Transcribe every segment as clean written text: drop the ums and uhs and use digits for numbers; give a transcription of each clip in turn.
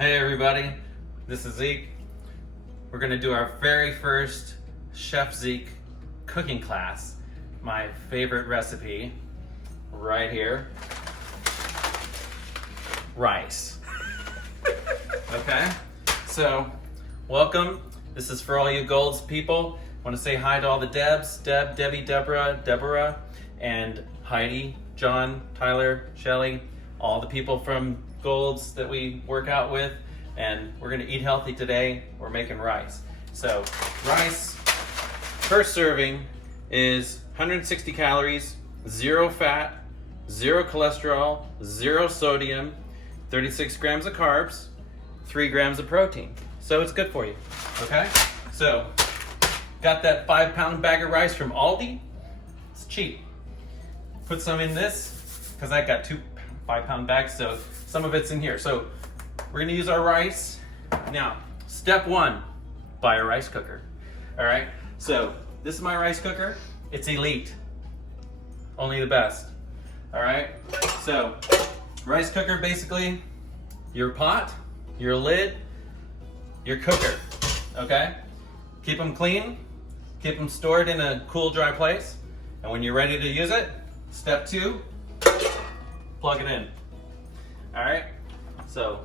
Hey everybody, this is Zeke. We're gonna do our very first Chef Zeke cooking class. My favorite recipe, right here. Rice. Okay, so welcome. This is for all you Golds people. I wanna say hi to all the Debs, Debbie, Deborah, and Heidi, John, Tyler, Shelly, all the people from Golds that we work out with, and we're gonna eat healthy today. We're making rice. So rice, first serving is 160 calories, 0 fat, 0 cholesterol, 0 sodium, 36 grams of carbs, 3 grams of protein. So it's good for you, okay? So got that 5-pound bag of rice from Aldi. It's cheap. Put some in this, because I got 2 5-pound bags, so some of it's in here. So we're gonna use our rice. Now, step 1, buy a rice cooker. All right, so this is my rice cooker. It's elite, only the best. All right, so rice cooker, basically your pot, your lid, your cooker, okay? Keep them clean, keep them stored in a cool, dry place, and when you're ready to use it, step 2, plug it in. All right, so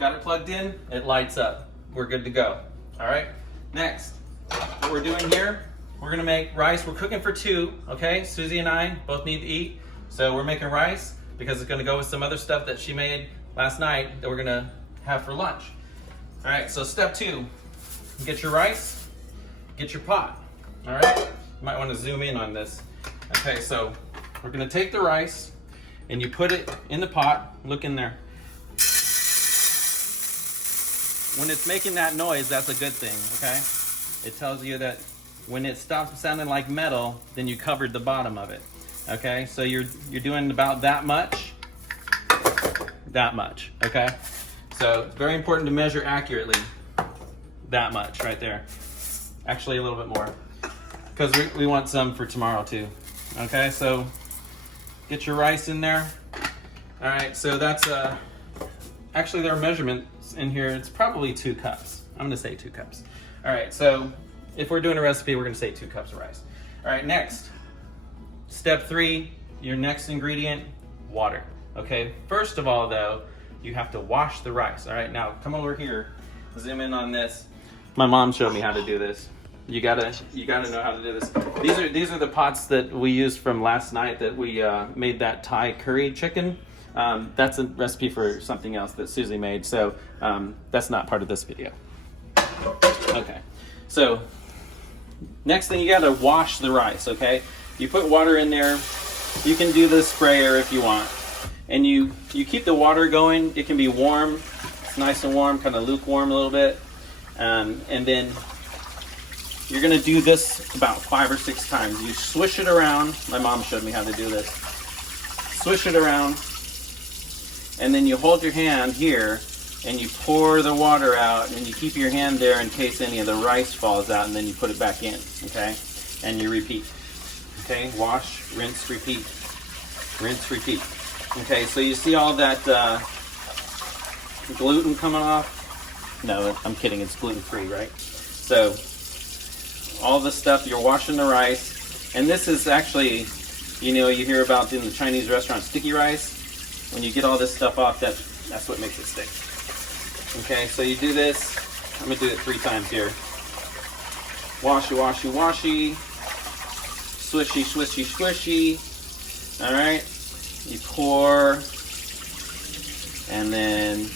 got it plugged in, it lights up. We're good to go. All right, next, what we're doing here, we're gonna make rice. We're cooking for 2, okay? Susie and I both need to eat, so we're making rice because it's gonna go with some other stuff that she made last night that we're gonna have for lunch. All right, so step 2, get your rice, get your pot. All right, you might wanna zoom in on this. Okay, so we're gonna take the rice and you put it in the pot. Look in there. When it's making that noise, that's a good thing, okay? It tells you that when it stops sounding like metal, then you covered the bottom of it, okay? So you're doing about that much, okay? So it's very important to measure accurately. That much right there. Actually a little bit more, because we want some for tomorrow too, okay? So get your rice in there. All right, so that's actually there are measurements in here. It's probably 2 cups. I'm gonna say 2 cups. All right, so if we're doing a recipe, we're gonna say 2 cups of rice. All right, next, step 3, your next ingredient, water. Okay, first of all though, you have to wash the rice. All right, now come over here, zoom in on this. My mom showed me how to do this. You gotta know how to do this. These are the pots that we used from last night that we made that Thai curry chicken. That's a recipe for something else that Susie made, so that's not part of this video. Okay, so next thing, you gotta wash the rice, okay? You put water in there. You can do the sprayer if you want. And you keep the water going. It can be warm. It's nice and warm, kind of lukewarm a little bit. And then you're gonna do this about 5 or 6 times. You swish it around. My mom showed me how to do this. Swish it around, and then you hold your hand here, and you pour the water out, and you keep your hand there in case any of the rice falls out, and then you put it back in, okay? And you repeat, okay? Wash, rinse, repeat, rinse, repeat. Okay, so you see all that gluten coming off? No, I'm kidding, it's gluten-free, right? So all this stuff, you're washing the rice, and this is actually, you know, you hear about in the Chinese restaurant, sticky rice. When you get all this stuff off, that's what makes it stick. Okay, so you do this. I'm gonna do it 3 times here. Washy, washy, washy. Swishy, swishy, swishy. All right, you pour, and then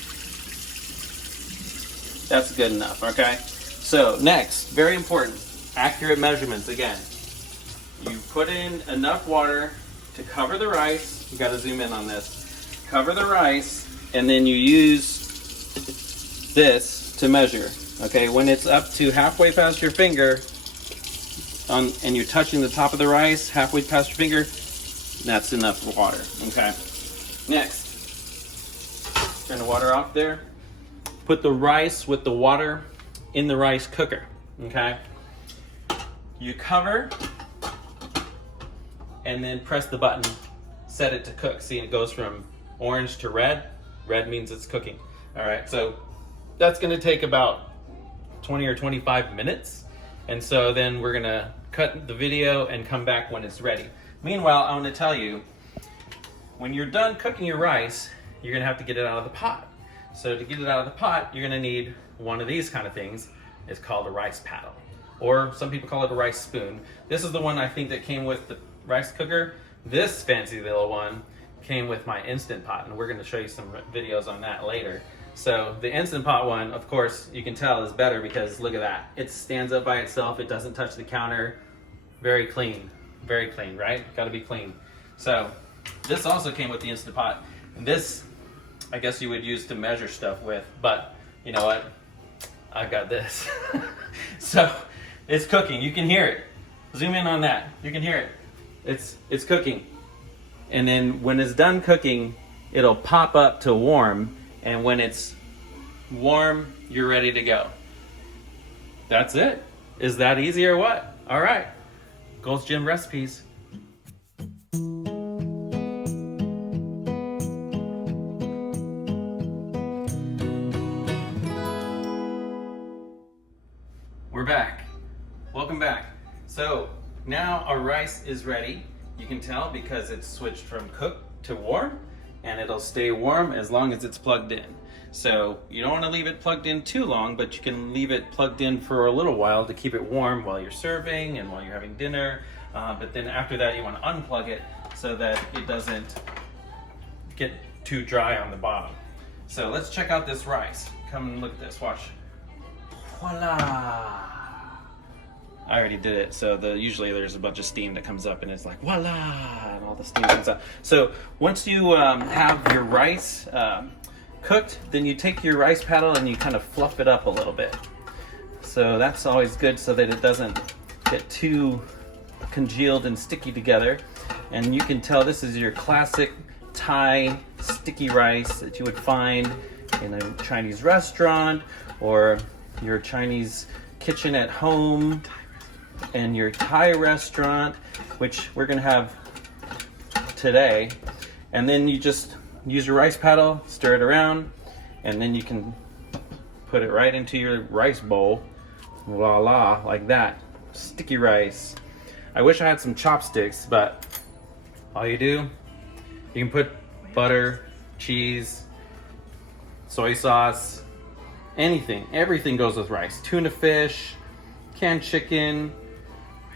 that's good enough, okay? So next, very important, accurate measurements again. You put in enough water to cover the rice. You gotta zoom in on this. Cover the rice, and then you use this to measure, okay? When it's up to halfway past your finger, and you're touching the top of the rice, halfway past your finger, that's enough water, okay? Next, turn the water off there. Put the rice with the water in the rice cooker, okay? You cover, and then press the button, set it to cook. See, it goes from orange to red. Red means it's cooking. All right, so that's gonna take about 20 or 25 minutes. And so then we're gonna cut the video and come back when it's ready. Meanwhile, I wanna tell you, when you're done cooking your rice, you're gonna have to get it out of the pot. So to get it out of the pot, you're gonna need one of these kind of things. It's called a rice paddle, or some people call it a rice spoon. This is the one I think that came with the rice cooker. This fancy little one came with my Instant Pot, and we're gonna show you some videos on that later. So the Instant Pot one, of course, you can tell is better because look at that. It stands up by itself, it doesn't touch the counter. Very clean, right? Gotta be clean. So this also came with the Instant Pot. And this, I guess you would use to measure stuff with, but you know what? I've got this. So it's cooking, you can hear it. Zoom in on that, you can hear it. It's cooking. And then when it's done cooking, it'll pop up to warm, and when it's warm, you're ready to go. That's it. Is that easy or what? All right, Gold's Gym recipes. We're back. Welcome back. So now our rice is ready. You can tell because it's switched from cooked to warm, and it'll stay warm as long as it's plugged in. So you don't want to leave it plugged in too long, but you can leave it plugged in for a little while to keep it warm while you're serving and while you're having dinner. But then after that, you want to unplug it so that it doesn't get too dry on the bottom. So let's check out this rice. Come and look at this, watch. Voila! I already did it, so usually there's a bunch of steam that comes up and it's like voila, and all the steam comes up. So once you have your rice cooked, then you take your rice paddle and you kind of fluff it up a little bit. So that's always good so that it doesn't get too congealed and sticky together. And you can tell this is your classic Thai sticky rice that you would find in a Chinese restaurant or your Chinese kitchen at home and your Thai restaurant, which we're gonna have today. And then you just use your rice paddle, stir it around, and then you can put it right into your rice bowl. Voila, like that. Sticky rice. I wish I had some chopsticks, but all you do, you can put butter, cheese, soy sauce, anything. Everything goes with rice. Tuna fish, canned chicken,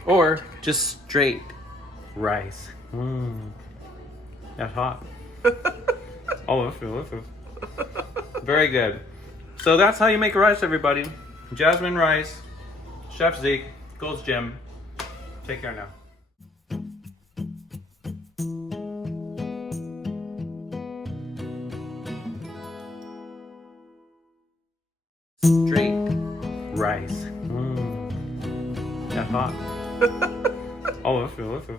or just straight rice. That's hot. Oh, this is very good. So that's how you make rice, everybody. Jasmine rice, Chef Zeke, Gold's Gym. Take care now. Straight rice. That's hot. Oh, this is